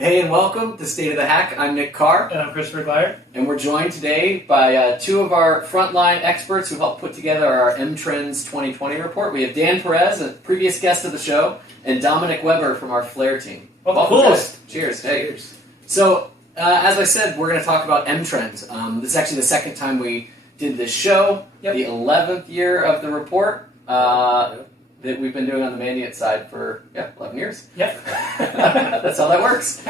Hey, and welcome to State of the Hack. I'm Nick Carr. And I'm Christopher Glyer. And we're joined today by two of our frontline experts who helped put together our M-Trends 2020 report. We have Dan Perez, a previous guest of the show, and Dominik Weber from our Flare team. Welcome. Guys. Cheers. Hey. Cheers. So, as I said, we're going to talk about M-Trends. This is actually the second time we did this show, the 11th year of the report. That we've been doing on the Mandiant side for 11 years. Yep. That's how that works.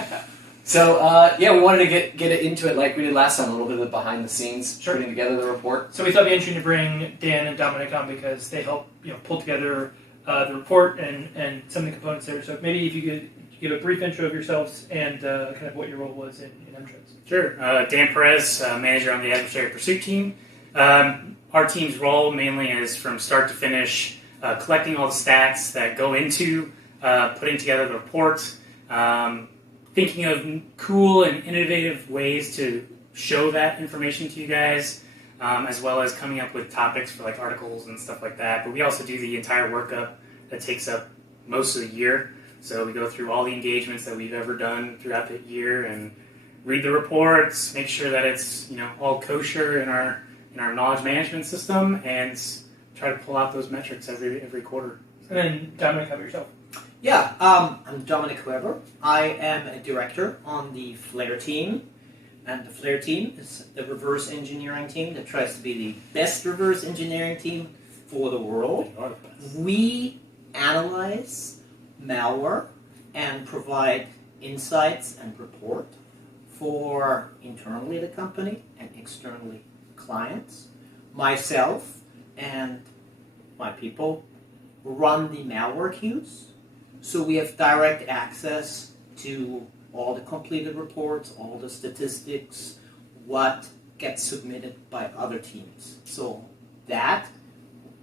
So we wanted to get into it like we did last time, a little bit of the behind the scenes, putting together the report. So we thought it'd be interesting to bring Dan and Dominik on because they help pull together the report and some of the components there. So maybe if you could give a brief intro of yourselves and kind of what your role was in M-Trends. Sure. Dan Perez, manager on the adversary pursuit team. Our team's role mainly is from start to finish. Collecting all the stats that go into putting together the report, thinking of cool and innovative ways to show that information to you guys, as well as coming up with topics for like articles and stuff like that. But we also do the entire workup that takes up most of the year. So we go through all the engagements that we've ever done throughout the year and read the reports, make sure that it's all kosher in our knowledge management system, and try to pull out those metrics every quarter. And then Dominik, how about yourself? Yeah, I'm Dominik Weber. I am a director on the Flare team. And the Flare team is the reverse engineering team that tries to be the best reverse engineering team for the world. We analyze malware and provide insights and report for internally the company and externally clients. Myself and my people run the malware queues, so we have direct access to all the completed reports, all the statistics, what gets submitted by other teams. So that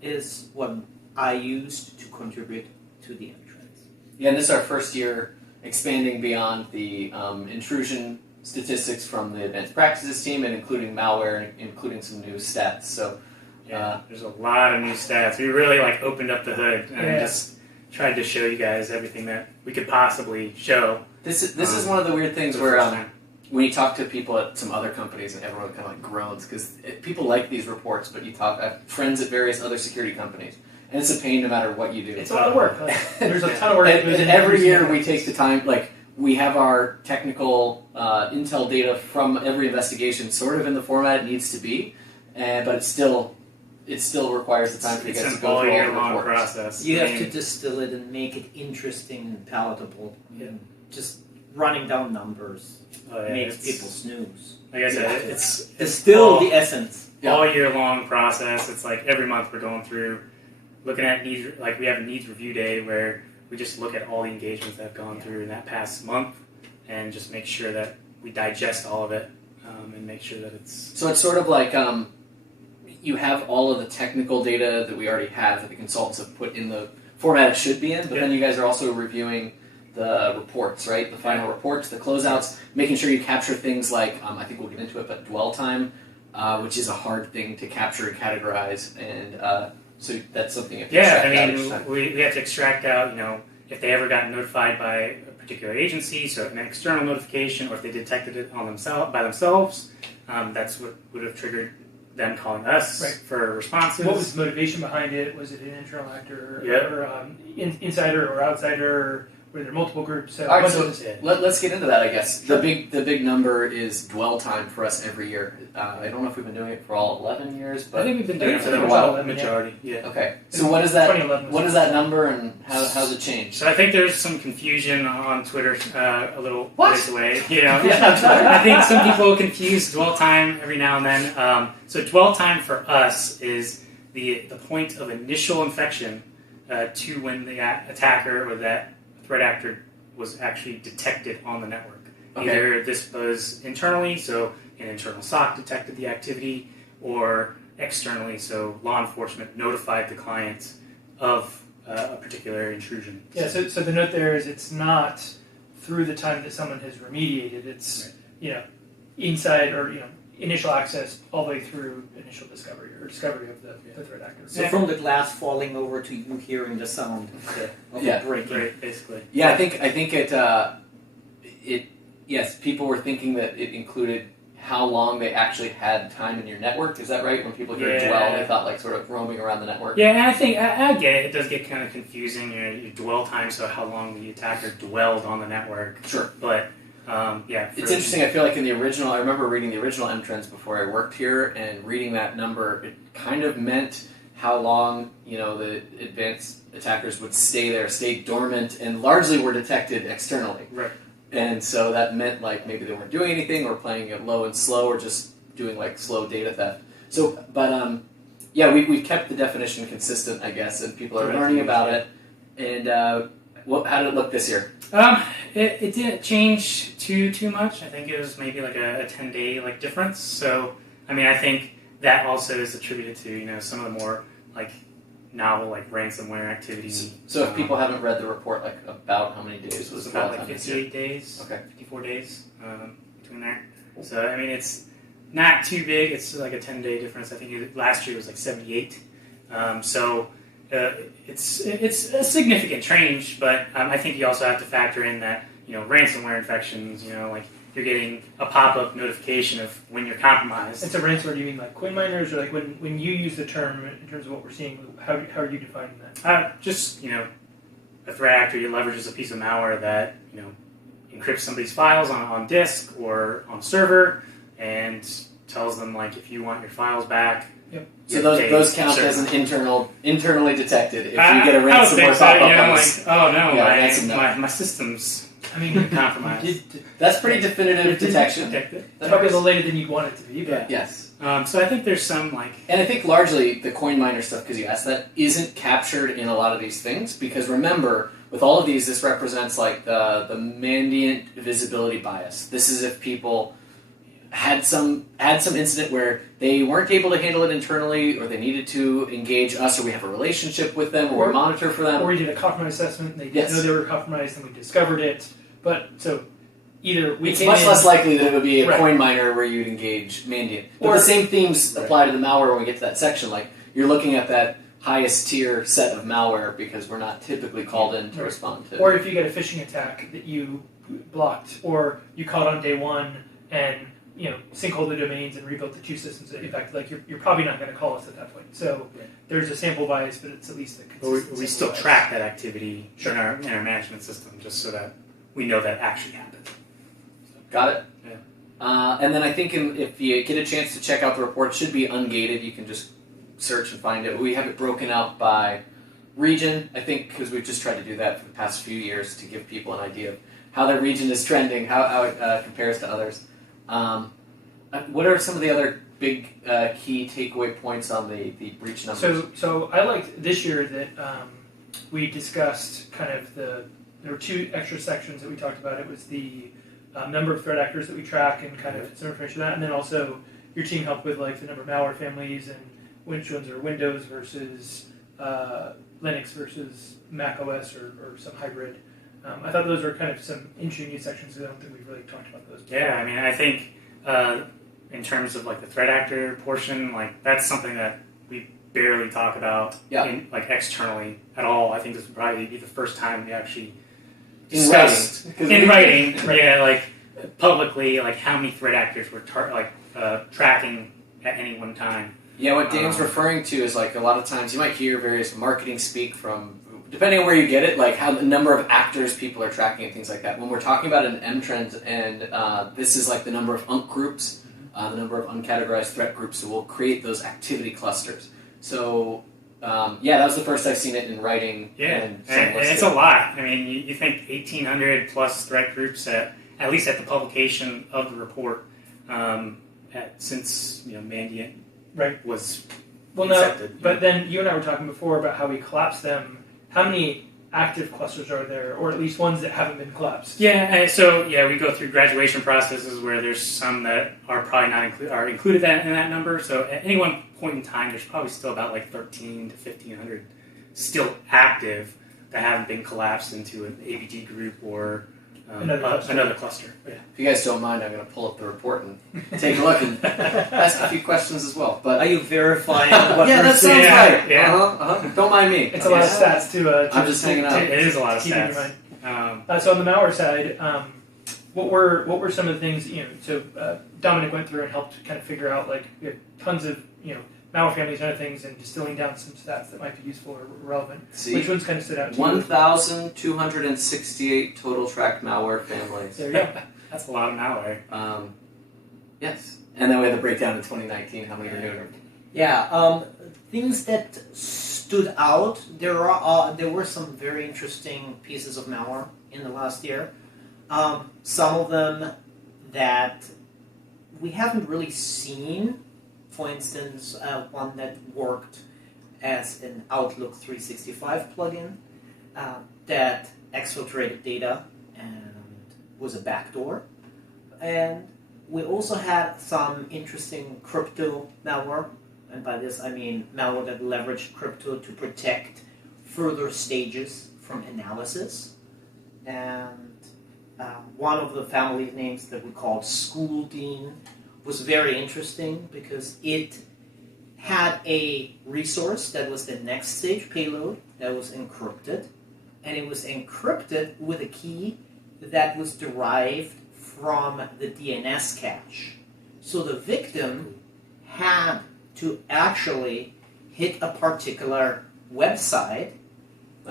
is what I used to contribute to the M-Trends. Yeah, and this is our first year expanding beyond the intrusion statistics from the advanced practices team and including malware, including some new stats. So. There's a lot of new stats. We really opened up the hood and just tried to show you guys everything that we could possibly show. This is one of the weird things where when you talk to people at some other companies and everyone kind of groans because people like these reports, but I have friends at various other security companies, and it's a pain no matter what you do. It's a lot of work. There's a ton of work. and every year we take the time, we have our technical intel data from every investigation sort of in the format it needs to be, but it still requires the time for you guys to go through all the long reports. process. You have to distill it and make it interesting and palatable. And just running down numbers makes people snooze. Like I said, it's distill the essence. All year long process. It's like every month we're going through, looking at needs. Like we have a needs review day where we just look at all the engagements that have gone through in that past month and just make sure that we digest all of it and make sure that it's. So it's sort of like. You have all of the technical data that we already have that the consultants have put in the format it should be in, but then you guys are also reviewing the reports, right? The final reports, the closeouts, making sure you capture things like, I think we'll get into it, but dwell time, which is a hard thing to capture and categorize, and so that's something you have to extract out each time. We have to extract out, if they ever got notified by a particular agency, so an external notification, or if they detected it on by themselves, that's what would have triggered them calling us for responses. What was the motivation behind it? Was it an internal actor or insider or outsider? Or were there multiple groups? All right, so let's get into that, I guess. Sure. The big number is dwell time for us every year. I don't know if we've been doing it for all 11 years, but I think we've been doing it for a while. The majority, yeah. Okay, so what is that number, and how does it change? So I think there's some confusion on Twitter a little ways away. I think some people confuse dwell time every now and then. So dwell time for us is the point of initial infection to when the attacker or that threat actor was actually detected on the network. Okay. Either this was internally, so an internal SOC detected the activity, or externally, so law enforcement notified the client of a particular intrusion. Yeah, so the note there is it's not through the time that someone has remediated. It's inside or initial access all the way through initial discovery of the threat actor. So from the glass falling over to you hearing the sound of the breaking. Right, basically. Yeah, I think yes, people were thinking that it included how long they actually had time in your network. Is that right? When people hear dwell, they thought like sort of roaming around the network. Yeah, and I think I get it. It does get kind of confusing. Your dwell time, so how long the attacker dwelled on the network. Sure. But yeah, it's interesting. I feel like in the original, I remember reading the original mtrends before I worked here, and reading that number, it kind of meant how long the advanced attackers would stay there, stay dormant, and largely were detected externally. Right. And so that meant like maybe they weren't doing anything, or playing it low and slow, or just doing like slow data theft. So, but yeah, we've kept the definition consistent, I guess, and people are learning about it. And how did it look this year? It didn't change too much. I think it was maybe like a 10-day like difference. So I mean, I think that also is attributed to some of the more like novel like ransomware activity. So if people haven't read the report, like about how many days was about like 58 days, okay, 54 days between there. So I mean, it's not too big. It's like a 10-day difference. I think last year was like 78. So it's a significant change, but I think you also have to factor in that ransomware infections. Like you're getting a pop-up notification of when you're compromised. And so ransomware, do you mean like coin miners, or like when you use the term in terms of what we're seeing, how are you defining that? Just a threat actor leverages a piece of malware that encrypts somebody's files on disk or on server and tells them like if you want your files back. Yep. So those count as an internally detected. If you get a ransomware pop-up, oh no, my system's compromised. That's pretty definitive detection. That's probably a little later than you'd want it to be, but yes. So I think there's some like, and I think largely the coin miner stuff, because you asked that, isn't captured in a lot of these things. Because remember, with all of these, this represents like the Mandiant visibility bias. This is if people had some incident where they weren't able to handle it internally, or they needed to engage us, or we have a relationship with them, or we monitor for them. Or we did a compromise assessment, and they didn't know they were compromised, and we discovered it. But so either we it's much less likely that it would be a coin miner where you'd engage Mandiant. But the same themes apply to the malware when we get to that section. Like you're looking at that highest tier set of malware because we're not typically called in to respond to. Or if you get a phishing attack that you blocked, or you caught on day one and sinkhole the domains and rebuilt the two systems that you affected, like you're probably not going to call us at that point. So there's a sample bias, but it's at least a consistent we still track that activity in our management system just so that we know that actually happened. Got it? Yeah. And then I think if you get a chance to check out the report, it should be ungated. You can just search and find it. We have it broken out by region, I think, because we've just tried to do that for the past few years to give people an idea of how their region is trending, how it compares to others. What are some of the other big key takeaway points on the breach numbers? So I liked this year that we discussed kind of there were two extra sections that we talked about. It was the number of threat actors that we track and kind of some information on that, and then also your team helped with like the number of malware families and which ones are Windows versus Linux versus Mac OS or some hybrid. I thought those were kind of some interesting new sections. I don't think we've really talked about those before. Yeah, I mean, I think in terms of like the threat actor portion, like that's something that we barely talk about like externally at all. I think this would probably be the first time we actually discussed in writing, like publicly, like how many threat actors we're tracking at any one time. Yeah, what Dan's referring to is like a lot of times you might hear various marketing speak from, depending on where you get it, like how the number of actors people are tracking and things like that. When we're talking about an mtrend, and this is like the number of unc groups, the number of uncategorized threat groups, so we'll create those activity clusters. So, that was the first I've seen it in writing. Yeah, and it's a lot. I mean, you think 1,800 plus threat groups at least at the publication of the report since Mandiant was accepted. But then you and I were talking before about how we collapse them. How many active clusters are there, or at least ones that haven't been collapsed? Yeah, so we go through graduation processes where there's some that are probably not included in that number. So at any one point in time, there's probably still about like 1,300 to 1,500 still active that haven't been collapsed into an ABT group or another cluster. Yeah. If you guys don't mind, I'm going to pull up the report and take a look and ask a few questions as well. But are you verifying what that sounds right. Yeah. Don't mind me. It's a lot of stats to I'm just hanging out. It is a lot of stats. So on the malware side, what were some of the things, so Dominik went through and helped kind of figure out, like, we have tons of, malware families and other things, and distilling down some stats that might be useful or relevant. See? Which ones kind of stood out to you? 1,268 total tracked malware families. There you go. That's a lot of malware. Yes. And then we had the breakdown in 2019, how many were new. Yeah, things that stood out, there were some very interesting pieces of malware in the last year. Some of them that we haven't really seen. For instance, one that worked as an Outlook 365 plugin that exfiltrated data and was a backdoor. And we also had some interesting crypto malware. And by this I mean malware that leveraged crypto to protect further stages from analysis. And one of the family names that we called School Dean was very interesting because it had a resource that was the next stage payload that was encrypted. And it was encrypted with a key that was derived from the DNS cache. So the victim had to actually hit a particular website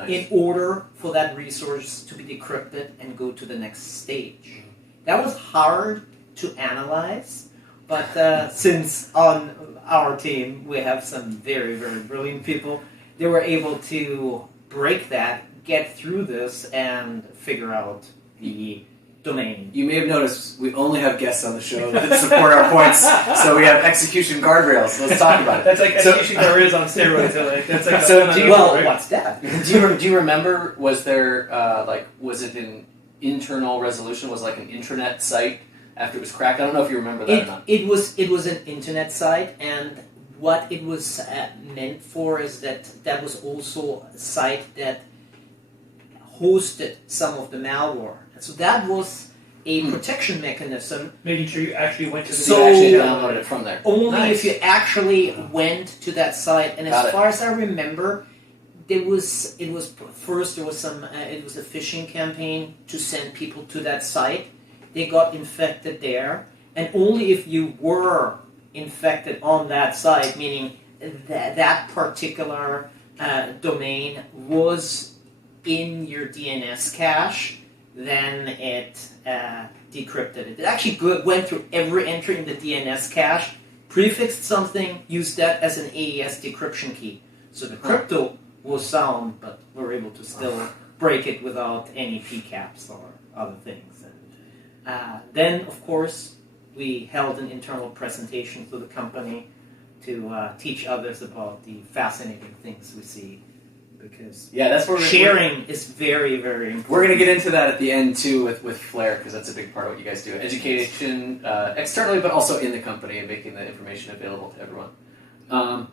in order for that resource to be decrypted and go to the next stage. That was hard to analyze, but since on our team we have some very, very brilliant people, they were able to break that, get through this, and figure out the domain. You may have noticed we only have guests on the show that support our points, so we have execution guardrails. Let's talk about it. That's like execution guardrails on steroids. That's like So do you- Well, what's that? do you remember, was there, was it an internal resolution? Was it like an intranet site after it was cracked? I don't know if you remember that or not. It was an internet site, and what it was meant for is that was also a site that hosted some of the malware. So that was a protection mechanism. making sure you actually went to the So you actually downloaded it from there. Only Nice. if you actually went to that site. And Got as it. far as I remember, it was a phishing campaign to send people to that site. They got infected there, and only if you were infected on that site, meaning that particular domain was in your DNS cache, then it decrypted it. It actually went through every entry in the DNS cache, prefixed something, used that as an AES decryption key. So the crypto was sound, but we're able to still break it without any PCAPs or other things. And then, of course, we held an internal presentation to the company to teach others about the fascinating things we see. Because That's where sharing is very, very important. We're going to get into that at the end, too, with Flare, because that's a big part of what you guys do. Education externally, but also in the company, and making the information available to everyone.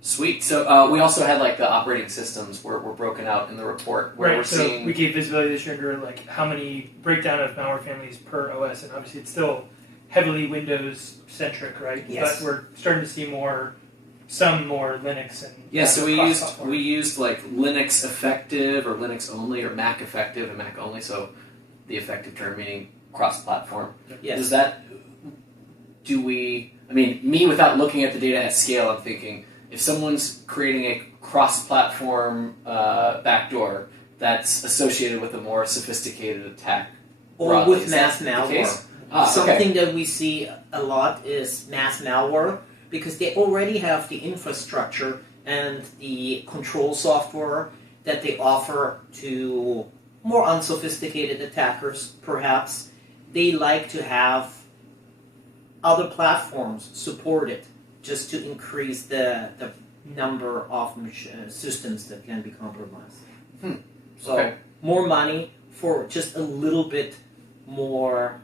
Sweet. So we also had, like, the operating systems were broken out in the report, where we're seeing... we gave visibility this year under, like, how many breakdown of malware families per OS, and obviously it's still heavily Windows-centric, right? Yes. But we're starting to see some more Linux and... So cross-platform. we used like Linux effective or Linux only or Mac effective and Mac only. So the effective term meaning cross-platform. Yes. Does that? Me without looking at the data at scale, I'm thinking if someone's creating a cross-platform backdoor that's associated with a more sophisticated attack, Or broadly, with is mass that the malware. case? Something that we see a lot is mass malware, because they already have the infrastructure and the control software that they offer to more unsophisticated attackers, perhaps. They like to have other platforms supported just to increase the number of systems that can be compromised. So more money for just a little bit more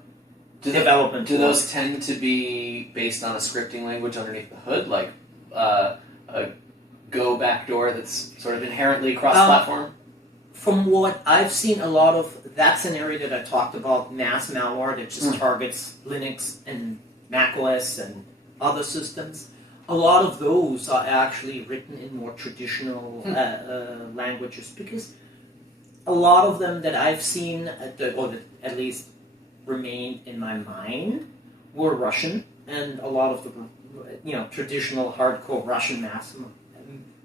development. Do those tend to be based on a scripting language underneath the hood, like a Go backdoor that's sort of inherently cross-platform? From what I've seen, a lot of that's an area that I talked about, mass malware that just targets Linux and macOS and other systems. A lot of those are actually written in more traditional languages, because a lot of them that I've seen, or that at least remained in my mind were Russian, and a lot of the traditional hardcore Russian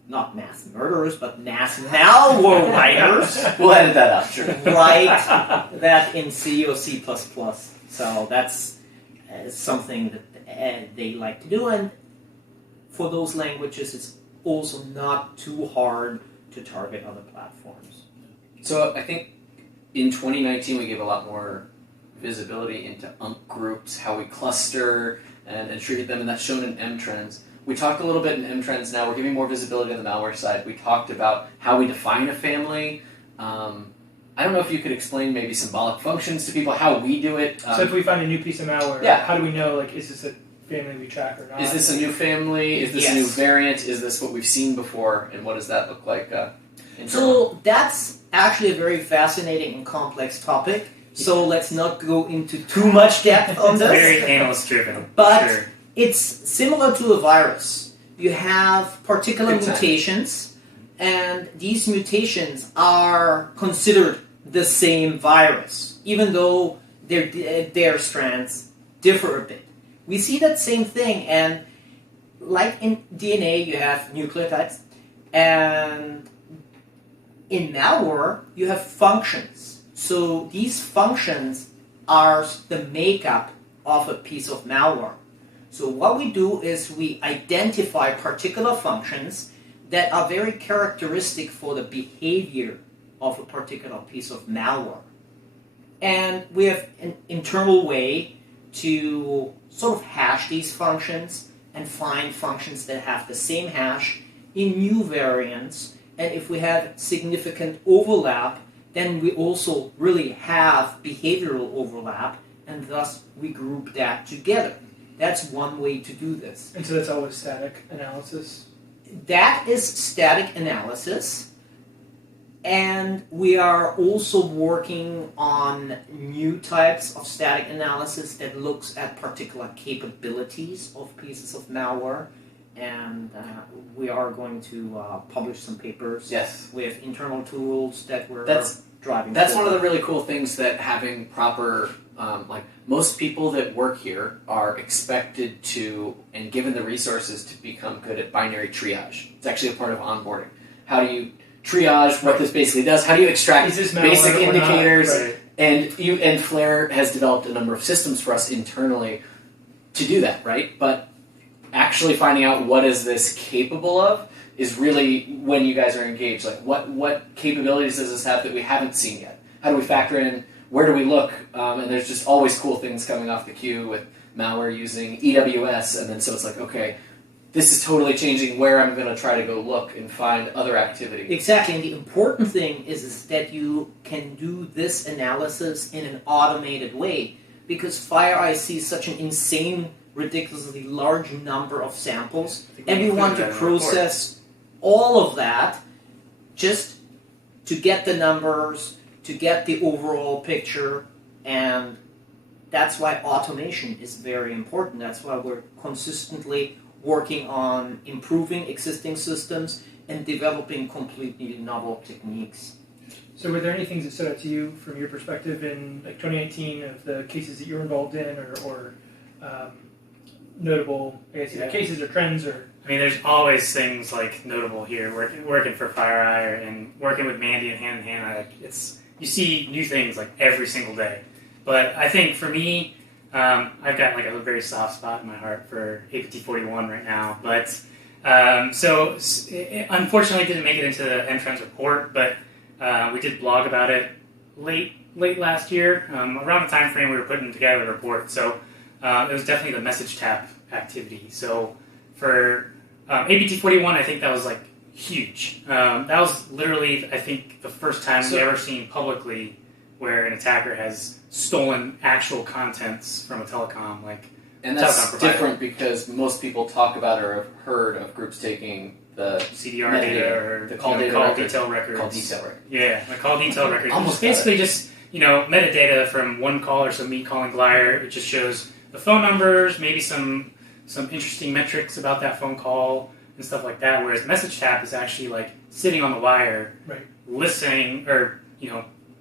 not mass murderers, but mass malware writers. We'll edit that out, sure. Write that in C or C++. So that's something that they like to do, and for those languages, it's also not too hard to target other platforms. So I think in 2019 we gave a lot more visibility into UNC groups, how we cluster and treat them, and that's shown in M-Trends. We talked a little bit in M-Trends now. We're giving more visibility on the malware side. We talked about how we define a family. I don't know if you could explain maybe symbolic functions to people, how we do it. So if we find a new piece of malware, how do we know, like, is this a family we track or not? Is this a new family? Is this a new variant? Is this what we've seen before? And what does that look like? So that's actually a very fascinating and complex topic. So let's not go into too much depth on this. Very analyst-driven. But it's similar to a virus. You have particular mutations, and these mutations are considered the same virus, even though their strands differ a bit. We see that same thing, and like in DNA, you have nucleotides, and in malware, you have functions. So these functions are the makeup of a piece of malware. So what we do is we identify particular functions that are very characteristic for the behavior of a particular piece of malware. And we have an internal way to sort of hash these functions and find functions that have the same hash in new variants. And if we have significant overlap, then we also really have behavioral overlap, and thus we group that together. That's one way to do this. And so that's always static analysis? That is static analysis. And we are also working on new types of static analysis that looks at particular capabilities of pieces of malware. And we are going to publish some papers with internal tools that we're driving. That's one of the really cool things, that having proper, most people that work here are expected to, and given the resources, to become good at binary triage. It's actually a part of onboarding. How do you triage what this basically does? How do you extract basic indicators? And Flare has developed a number of systems for us internally to do that, right? But actually finding out what is this capable of is really when you guys are engaged. Like, what capabilities does this have that we haven't seen yet? How do we factor in? Where do we look? And there's just always cool things coming off the queue with malware using EWS, and then so it's like, okay, this is totally changing where I'm going to try to go look and find other activity. Exactly, and the important thing is that you can do this analysis in an automated way, because FireEye sees such an insane, ridiculously large number of samples, and we want to process all of that just to get the numbers, to get the overall picture, and that's why automation is very important. That's why we're consistently working on improving existing systems and developing completely novel techniques. So were there any things that stood out to you from your perspective in 2018 of the cases that you were involved in, or notable cases or trends? Or I mean, there's always things like notable here. Working for FireEye and working with Mandiant hand in hand, you see new things like every single day. But I think for me, I've got a very soft spot in my heart for APT41 right now. But so it unfortunately didn't make it into the M-Trends report, but we did blog about it late last year, around the time frame we were putting together the report. So it was definitely the message tap activity. So for APT41, I think that was huge. That was literally, I think, the first time we've ever seen publicly where an attacker has stolen actual contents from a telecom, and that's different because most people talk about or have heard of groups taking the CDR data or the call detail records. Call detail records. Yeah, the call detail records. Almost basically just metadata from one caller, so me calling Glire. It just shows the phone numbers, maybe some interesting metrics about that phone call and stuff like that. Whereas the message tap is actually sitting on the wire, listening or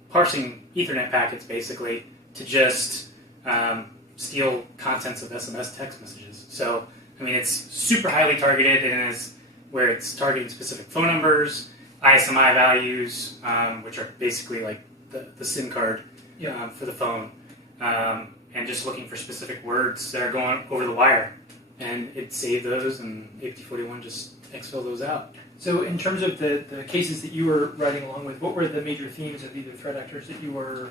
parsing Ethernet packets basically to just steal contents of SMS text messages. So, I mean, it's super highly targeted, and is where it's targeting specific phone numbers, ISMI values, which are basically like the SIM card for the phone, and just looking for specific words that are going over the wire. And it saved those, and APT41 just exfilled those out. So in terms of the cases that you were writing along with, what were the major themes of either threat actors that you were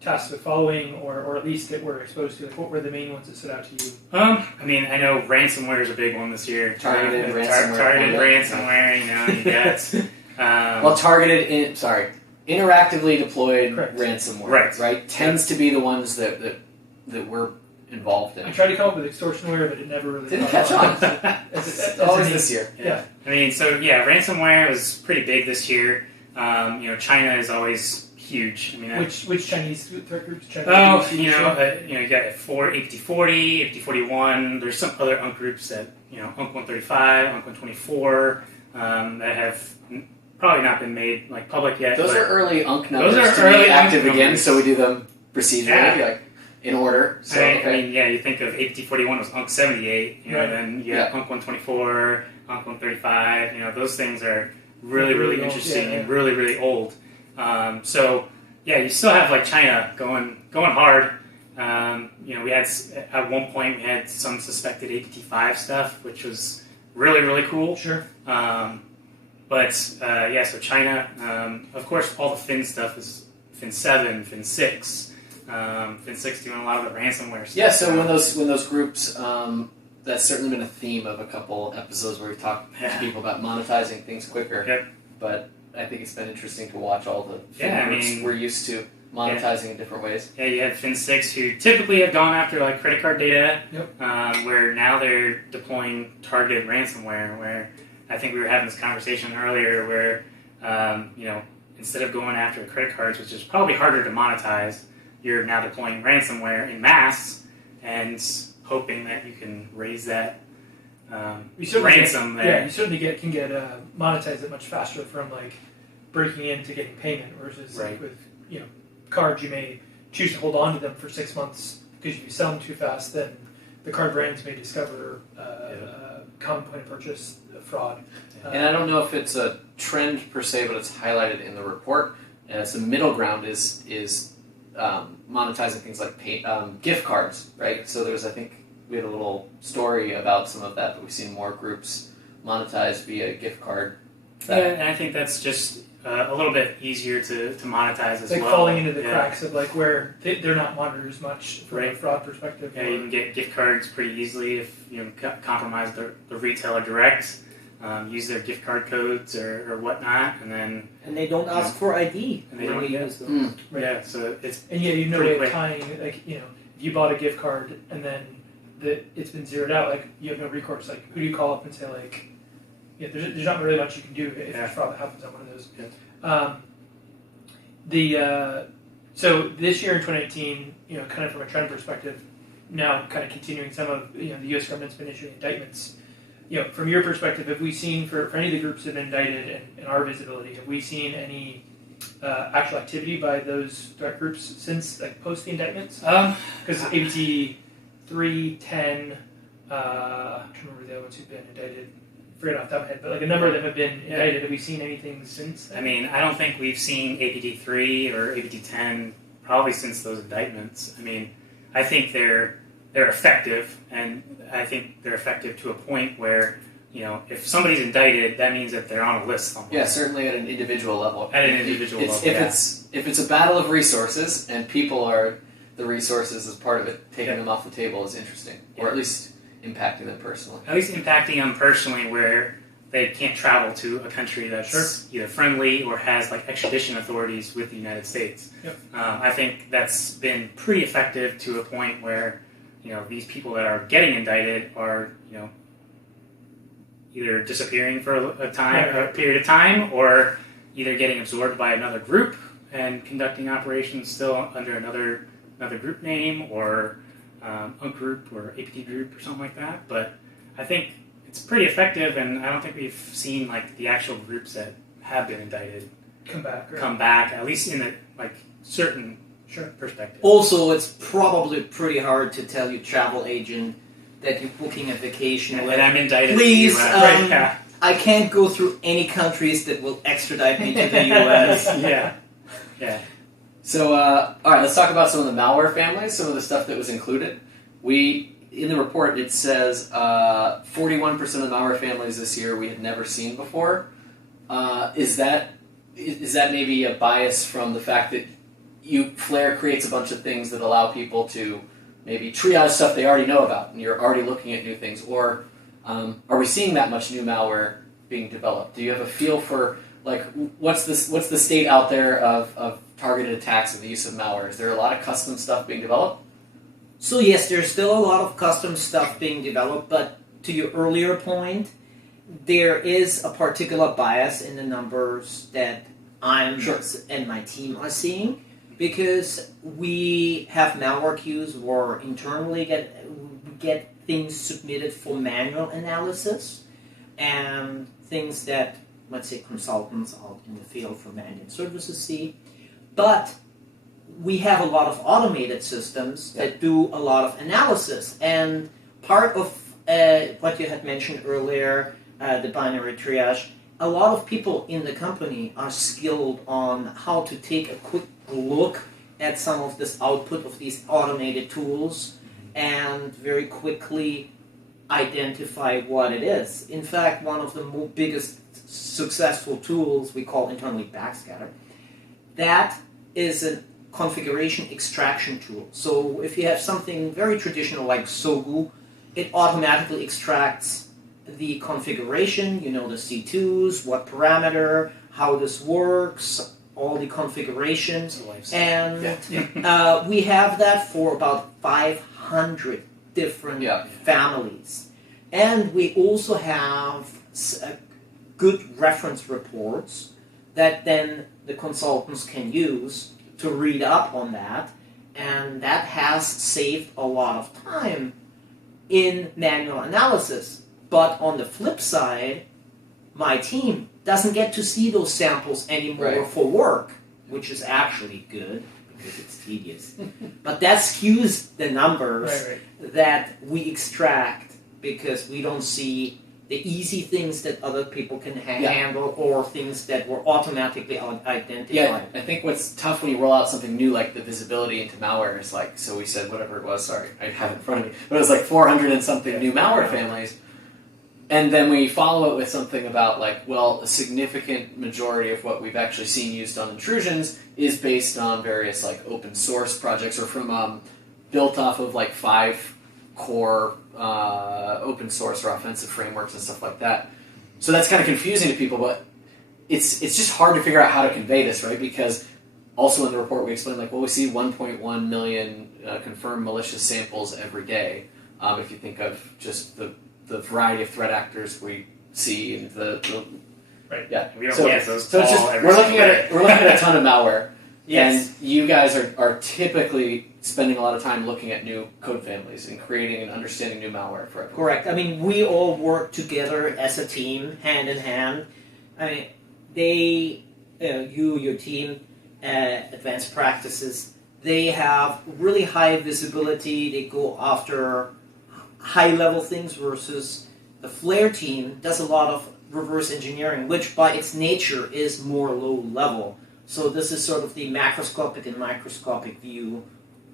tasked with following, or at least that were exposed to? Like, what were the main ones that stood out to you? I mean, I know ransomware is a big one this year. Targeted ransomware. Targeted ransomware, you know, you get... well, interactively deployed Correct. ransomware, right? Tends to be the ones that we're involved in. I tried to come up with extortionware, but it never really didn't catch on. Always this year. Yeah. I mean, so yeah, ransomware was pretty big this year. You know, China is always huge. I mean, which Chinese threat groups? You got APT40, APT41. There's some other UNC groups that, you know, UNC135, UNC124, that have probably not been made like public yet. Those are early UNC numbers those are to early be active UNC again, numbers. so we do them procedurally, like in order. So, I mean, yeah, you think of APT41 was UNC78, you know, Right. then you have UNC124, UNC135. You know, those things are really interesting and really old. So yeah, you still have like China going hard. You know, we had at one point we had some suspected APT5 stuff, which was really cool. Sure. But yeah, so China, of course, all the Fin stuff is Fin 7, Fin 6, Fin 6 doing a lot of the ransomware stuff. Yeah, so when those groups, that's certainly been a theme of a couple episodes where we've talked to people about monetizing things quicker. Yep. But I think it's been interesting to watch all the Fin groups we're used to monetizing in different ways. Yeah, you have Fin 6 who typically have gone after like credit card data, where now they're deploying targeted ransomware, where I think we were having this conversation earlier where, you know, instead of going after credit cards, which is probably harder to monetize, you're now deploying ransomware in mass and hoping that you can raise that ransom there. You certainly can get monetized it much faster from like breaking in to getting payment, versus like with, you know, cards, you may choose to hold on to them for 6 months because if you sell them too fast, then the card brands may discover common point of purchase fraud. And I don't know if it's a trend per se, but it's highlighted in the report. So the middle ground is monetizing things like gift cards, right? So I think we had a little story about some of that, but we've seen more groups monetize via gift card. Yeah, and I think that's just a little bit easier to monetize as like well. Falling into the cracks of like where they're not monitored as much from a fraud perspective. Yeah, you can get gift cards pretty easily if you compromise the retailer direct, use their gift card codes or whatnot, and they don't ask for ID. And they don't use them. Yeah, so it's you know way of tying, like, you know, if you bought a gift card and then it's been zeroed out, like you have no recourse. Like, who do you call up and say like, yeah, there's not really much you can do if there's fraud that happens on one of those. Yeah. So this year in 2018, you know, kind of from a trend perspective, now kind of continuing some of, you know, the U.S. government's been issuing indictments. You know, from your perspective, have we seen for any of the groups that have been indicted and our visibility, have we seen any actual activity by those threat groups since like post the indictments? Because ABT 3, 10, I can't remember the other ones who've been indicted. Forget off the top of my head, but like a number of them have been indicted. Have we seen anything since then? I mean, I don't think we've seen APT3 or APT10 probably since those indictments. I mean, I think they're effective, and I think they're effective to a point where, you know, if somebody's indicted, that means that they're on a list somewhere. Yeah, certainly at an individual level. If it's a battle of resources and people are the resources as part of it, taking them off the table is interesting, or at least impacting them personally. At least impacting them personally, where they can't travel to a country that's either friendly or has like extradition authorities with the United States. I think that's been pretty effective to a point where, you know, these people that are getting indicted are, you know, either disappearing for a period of time, or either getting absorbed by another group and conducting operations still under another group name, or UNC group or APT group or something like that. But I think it's pretty effective, and I don't think we've seen like the actual groups that have been indicted come back, at least in the like certain perspective. Also, it's probably pretty hard to tell your travel agent that you're booking a vacation. And I'm indicted Please, in the US. Right, yeah. I can't go through any countries that will extradite me to the US. Yeah. So, all right, let's talk about some of the malware families, some of the stuff that was included. In the report, it says 41% of the malware families this year we had never seen before. Is that maybe a bias from the fact that Flare creates a bunch of things that allow people to maybe triage stuff they already know about, and you're already looking at new things, or are we seeing that much new malware being developed? Do you have a feel for what's the state out there of targeted attacks and the use of malware? Is there a lot of custom stuff being developed? So yes, there's still a lot of custom stuff being developed, but to your earlier point, there is a particular bias in the numbers that I'm and my team are seeing, because we have malware queues where internally get things submitted for manual analysis, and things that, let's say, consultants out in the field for Mandiant services see. But we have a lot of automated systems that do a lot of analysis. And part of what you had mentioned earlier, the binary triage, a lot of people in the company are skilled on how to take a quick look at some of this output of these automated tools and very quickly identify what it is. In fact, one of the biggest successful tools we call internally backscatter, that is a configuration extraction tool. So if you have something very traditional like SOGU, it automatically extracts the configuration, the C2s, what parameter, how this works, all the configurations. And we have that for about 500 different families. And we also have good reference reports that then the consultants can use to read up on that, and that has saved a lot of time in manual analysis. But on the flip side, my team doesn't get to see those samples anymore for work, which is actually good because it's tedious. But that skews the numbers that we extract, because we don't see the easy things that other people can handle, or things that were automatically identified. Yeah, I think what's tough when you roll out something new like the visibility into malware is so we said whatever it was, sorry, I have it in front of me, but it was 400 and something new malware families. And then we follow it with something about a significant majority of what we've actually seen used on intrusions is based on various open source projects, or from built off of 5 core open source or offensive frameworks and stuff like that. So that's kind of confusing to people, but it's just hard to figure out how to convey this, right? Because also in the report we explain we see 1.1 million confirmed malicious samples every day. If you think of just the variety of threat actors we see, and Right. Yeah. We don't So get those it's just we're looking at a ton of malware. Yes. And you guys are typically spending a lot of time looking at new code families and creating and understanding new malware for everyone. Correct. I mean, we all work together as a team, hand in hand. I mean, your team, advanced practices, they have really high visibility. They go after high-level things, versus the Flare team does a lot of reverse engineering, which by its nature is more low-level. So this is sort of the macroscopic and microscopic view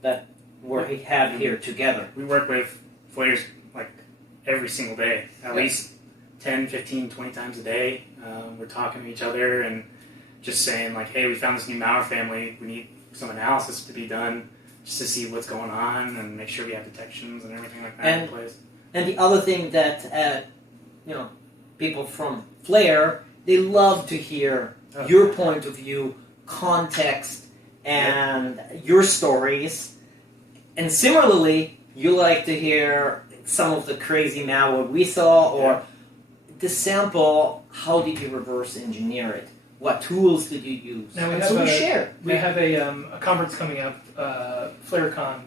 that we have here together. We work with Flares every single day, at least 10, 15, 20 times a day. We're talking to each other and just saying hey, we found this new malware family. We need some analysis to be done just to see what's going on and make sure we have detections and everything like that in place. And the other thing that people from Flare, they love to hear your point of view, context, and your stories. And similarly, you like to hear some of the crazy malware we saw, or the sample, how did you reverse engineer it? What tools did you use? Now we share. We have a conference coming up, FlareCon,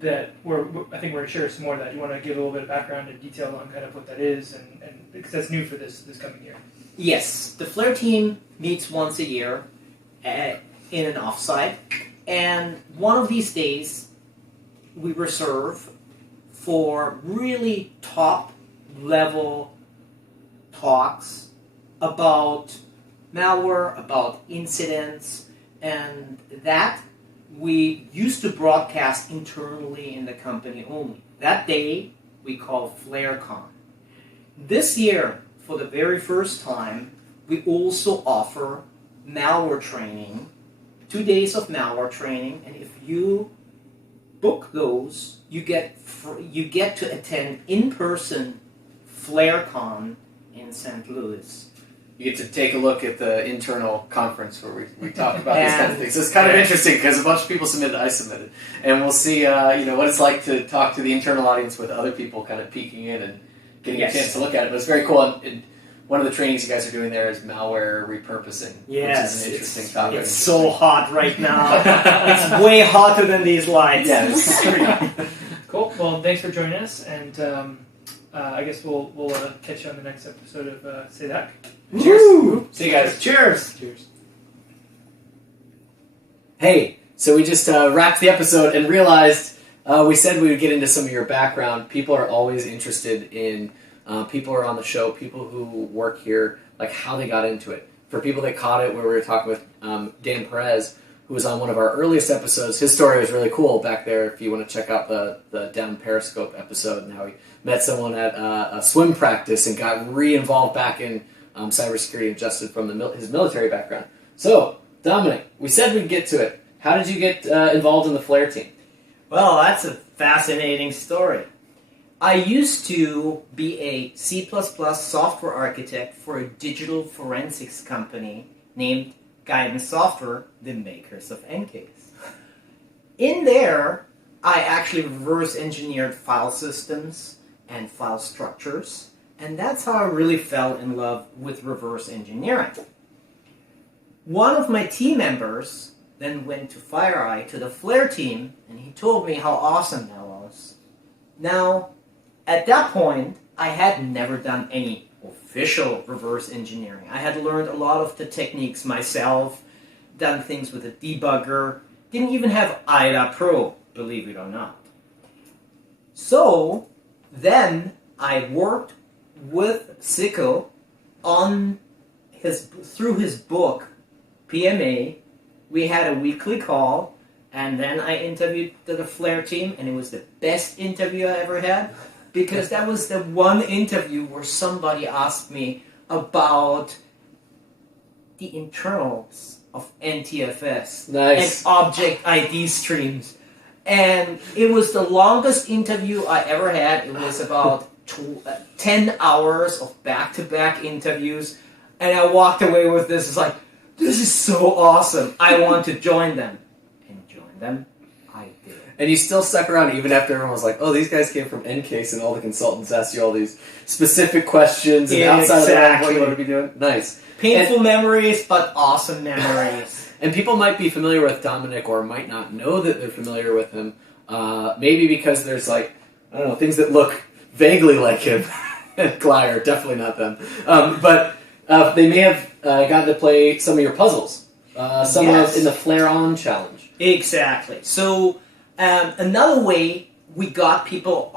that I think we're going to share some more of that. You want to give a little bit of background and detail on kind of what that is, and because that's new for this coming year. Yes, the Flare team meets once a year in an offsite, And one of these days, we reserve for really top-level talks about malware, about incidents, and that we used to broadcast internally in the company only. That day, we call FlareCon. This year, for the very first time, we also offer malware training, 2 days of malware training, and if you book those, you get to attend in-person FlareCon in St. Louis. You get to take a look at the internal conference where we talk about these kind of things. So it's kind of interesting because a bunch of people submitted, I submitted, and we'll see what it's like to talk to the internal audience with other people kind of peeking in and getting a chance to look at it. But it's very cool. And one of the trainings you guys are doing there is malware repurposing, which is an interesting topic. It's so hot right now. It's way hotter than these lights. Yeah, it's pretty Cool. Well, thanks for joining us, and I guess we'll catch you on the next episode of Say That. Cheers. Woo! See you guys. Cheers. Cheers. Hey, so we just wrapped the episode and realized we said we would get into some of your background. People are always interested in people who are on the show, people who work here, like how they got into it. For people that caught it, where we were talking with Dan Perez, who was on one of our earliest episodes, his story was really cool back there. If you want to check out the Down Periscope episode and how he met someone at a swim practice and got re-involved back in cybersecurity, adjusted from his military background. So, Dominik, we said we'd get to it. How did you get involved in the Flare team? Well, that's a fascinating story. I used to be a C++ software architect for a digital forensics company named Guidance Software, the makers of Encase. In there, I actually reverse engineered file systems and file structures, and that's how I really fell in love with reverse engineering. One of my team members then went to FireEye, to the Flare team, and he told me how awesome that was. Now, at that point, I had never done any official reverse engineering. I had learned a lot of the techniques myself, done things with a debugger, didn't even have IDA Pro, believe it or not. So, then I worked with Sicko through his book, PMA. We had a weekly call, and then I interviewed the Flare team, and it was the best interview I ever had, because that was the one interview where somebody asked me about the internals of NTFS and object ID streams. And it was the longest interview I ever had. It was about 10 hours of back-to-back interviews, and I walked away with this. It's like, this is so awesome. I want to join them. And join them, I did. And you still stuck around even after everyone was like, oh, these guys came from Encase, and all the consultants asked you all these specific questions, and outside of that, what you want to be doing. Nice. Painful memories, but awesome memories. And people might be familiar with Dominik or might not know that they're familiar with him, maybe because there's I don't know, things that look vaguely like him. Glyer, definitely not them. But they may have gotten to play some of your puzzles. Some of in the Flare On challenge. Exactly. So another way we got people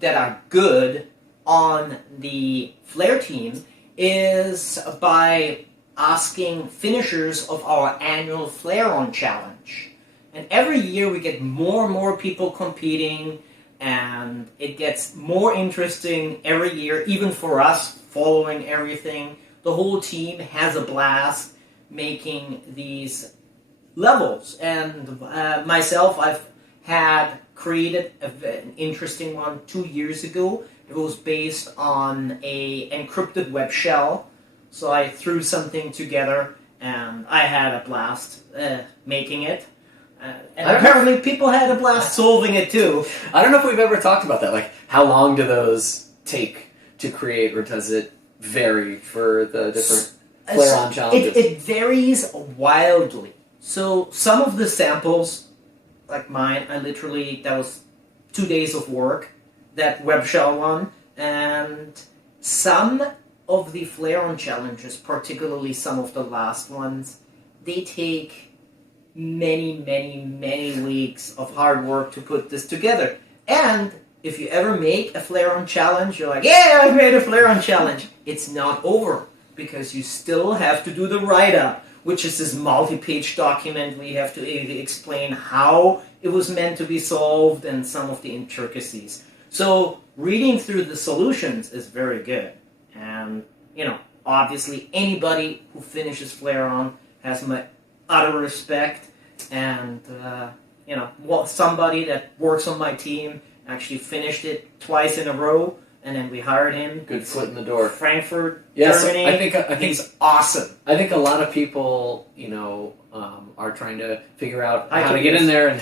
that are good on the Flare team is by asking finishers of our annual Flare On challenge. And every year we get more and more people competing, and it gets more interesting every year, even for us, following everything. The whole team has a blast making these levels. And myself, I've had created an interesting one 2 years ago. It was based on a encrypted web shell. So I threw something together, and I had a blast making it. And apparently people had a blast solving it too. I don't know if we've ever talked about that. Like, how long do those take to create, or does it vary for the different Flare-On challenges? It varies wildly. So some of the samples, like mine, that was 2 days of work, that web shell one, and some of the Flare-On challenges, particularly some of the last ones, they take many weeks of hard work to put this together. And if you ever make a flare-on challenge, you're like, yeah, I made a flare-on challenge. It's not over, because you still have to do the write-up, which is this multi-page document where you have to explain how it was meant to be solved and some of the intricacies. So reading through the solutions is very good. And, obviously anybody who finishes flare-on has my utter respect. And, somebody that works on my team actually finished it twice in a row, and then we hired him. Good foot in the door. Frankfurt, Yes, Germany. I think he's awesome. I think a lot of people, are trying to figure out I how can to get use- in there and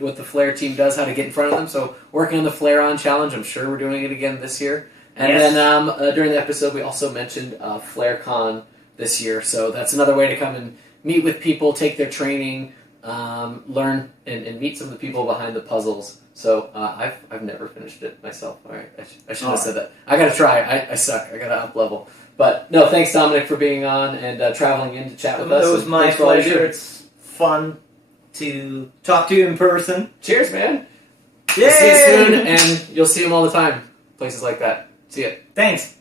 what the Flare team does, how to get in front of them. So working on the Flare On challenge, I'm sure we're doing it again this year. And Yes. then during the episode, we also mentioned FlareCon this year. So that's another way to come and meet with people, take their training, learn and meet some of the people behind the puzzles. So I've never finished it myself. All right, I should have said that. I got to try. I suck. I got to up level. But no, thanks Dominik for being on and traveling in to chat with us. It was And my thanks for all you pleasure. do. It's fun to talk to you in person. Cheers, man. Yay! We'll see you soon, and you'll see them all the time. Places like that. See ya. Thanks.